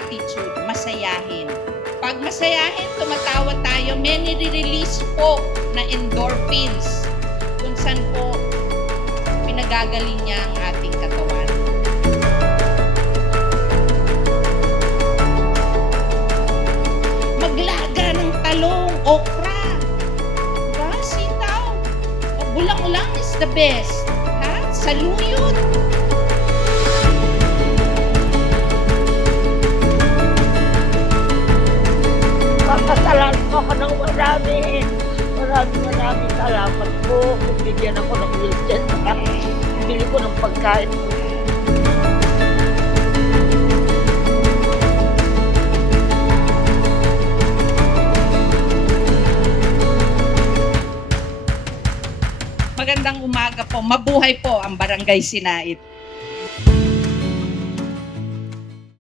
attitude, masayahin. Pag masayahin, tumatawa tayo, may nire-release po na endorphins kung saan po pinagagaling niya ang ating katawan. Maglaga ng talong, okra, diba? Sitaw. O, Bulang-ulang is the best. Ha? Saluyot. Ako ng marami. Maraming maraming salamat po. Kung bigyan ako ng wheelchair, bili ko ng pagkain. Magandang umaga po. Mabuhay po ang Barangay Sinait.